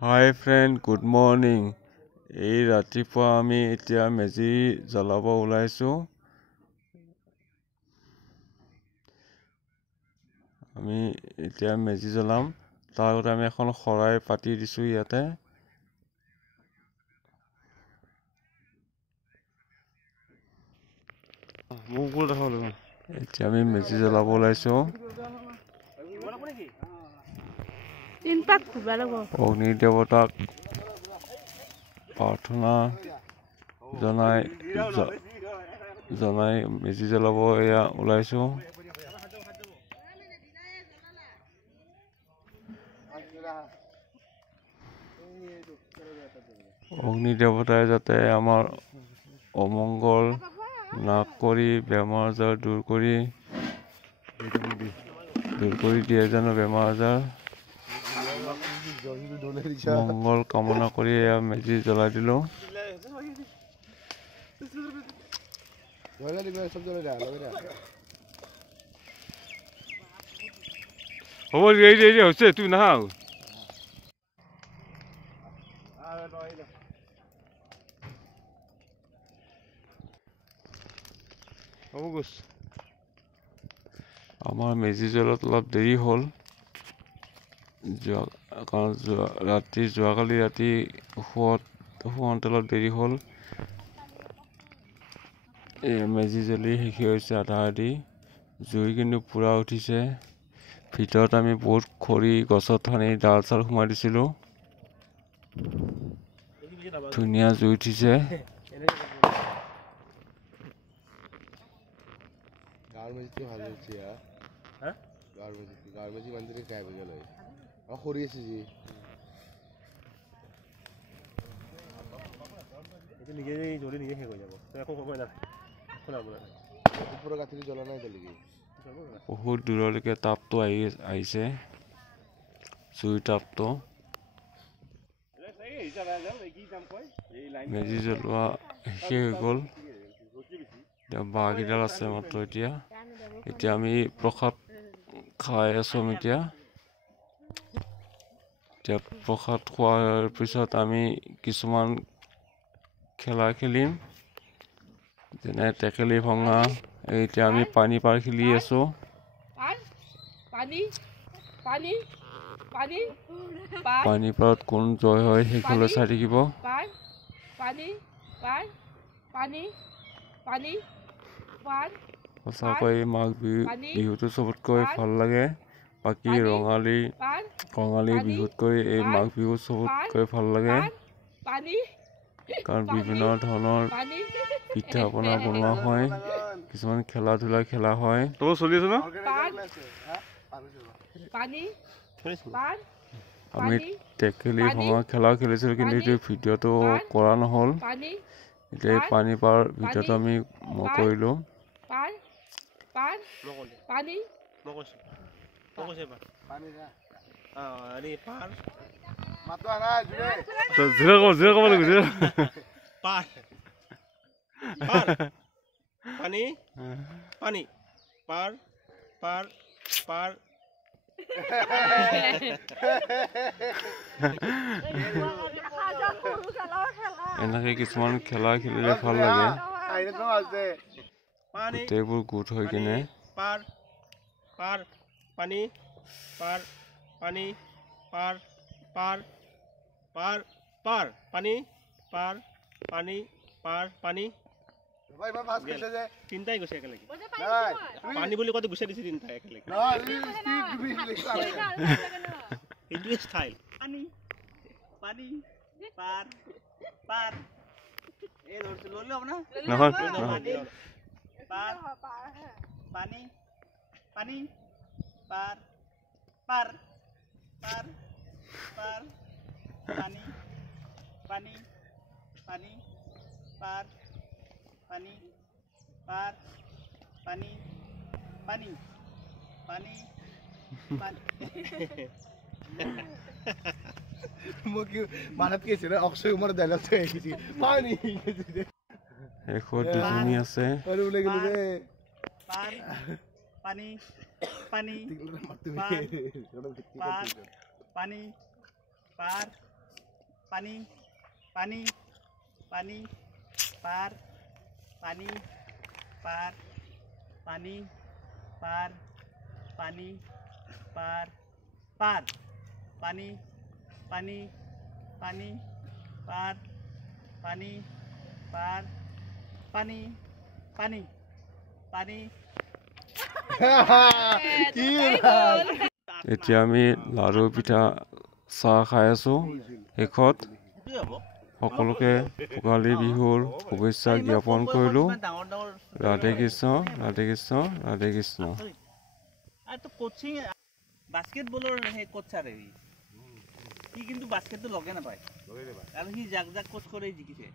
Hi friend, good morning. এই ৰাতিপুৱা আমি এতিয়া মেজি জ্বলাব ওলাইছো। আমি এতিয়া মেজি জ্বলাম। তাৰ আগতে আমি এখন খৰাই পাতি দিছো ইয়াতে। এতিয়া আমি মেজি জ্বলাব ওলাইছো। অগ্নি দেৱতাক প্ৰাৰ্থনা জনাই মেজি জ্বলাব এয়া ওলাইছো। অগ্নি দেৱতাই যাতে আমাৰ অমংগল নাশ কৰি বেমাৰ আজাৰ দূৰ কৰি দিয়ে জানো বেমাৰ আজাৰ মংগল কামনা কৰি এয়া মেজি জ্বলাই দিলো। হ'ব হৈছে তুমি নাহাও আমাৰ মেজি জ্বলোৱাত অলপ দেৰি হ'ল কাৰণ যোৱাকালি ৰাতি শুৱাতে অলপ দেৰি হ'ল। মেজি জ্বলি শেষ হৈছে আধা আধি। জুই কিন্তু পুৰা উঠিছে। ভিতৰত আমি বহুত খৰি গছত সানি ডাল চাল সোমাই দিছিলো। ধুনীয়া জুই উঠিছে। বহুত দূৰলৈকে তাপটো আহিছে জুইৰ তাপটো। মেজি জ্বলোৱা শেষ হৈ গ'ল। বাঁহকেইডাল আছে মাত্ৰ এতিয়া আমি প্ৰসাদ খাই আছো। এতিয়া প্ৰসাদ খোৱাৰ পিছত আমি কিছুমান খেলা খেলিম যেনে টেকেলি ভঙা। এতিয়া আমি পানী পাৰ খেলি আছো। পানী পাৰত কোন জয় হয় সেইফালে চাই থাকিব। সঁচাকৈ মাঘ বিহুটো চবতকৈ ভাল লাগে। বাকী কঙালী বিহুতকৈ এই মাঘ বিহু চবতকৈ ভাল লাগে। কাৰণ বিভিন্ন ধৰণৰ পিঠা পনা বনোৱা হয়, কিছুমান খেলা ধূলা খেলা হয়। আমি টেকেলি ভঙা খেলা খেলিছিলো, কিন্তু এইটো ভিডিঅ'টো কৰা নহ'ল। এতিয়া পানী পাৰ ভিডিঅ'টো আমি কৰিলো। এনেকে কিছুমান খেলা খেলিলে ভাল লাগে, গোটেইবোৰ গোট হৈ কিনে। তিনটাই গৈছে একেলগে পানী বুলি কতে গুচাই দিছে তিনটা একেলগে। এইটোৱে ষ্টাইল। পানী পাৰ পাৰ এই ললে হ'ব না নহয় পাৰ পানী পানী পাৰ পাৰ পাৰ পাৰ পানী পানী পানী পাৰ পানী পার পানি পানি পানি মুকি মানত কেছে না অক্ষয় কুমার ডায়লগ তো এসেছি পানি এখন দুজনী আছে ওরে বলে গেল রে পার পানি পানি পার পানি পার পানী পানী পানী পাৰ পানী পাৰ পানী পাৰ পানী পাৰ পাৰ পানী পানী পানী পাৰ পানী পাৰ পানী পানী পানী এতিয়া আমি লাড়ু পিঠা চাহ খাই আছোঁ শেষত সকলোকে ভোগালী বিহুৰ শুভেচ্ছা জ্ঞাপন কৰিলোঁ ৰাধে কৃষ্ণ ৰাধে কৃষ্ণ ৰাধে কৃষ্ণ আৰু কোচিং বাস্কেটবলৰ সেই কোচ ছাৰ সি কিন্তু বাস্কেটটো লগে নাপায় আৰু সি জাক জাক কোচ কৰি জিকিছে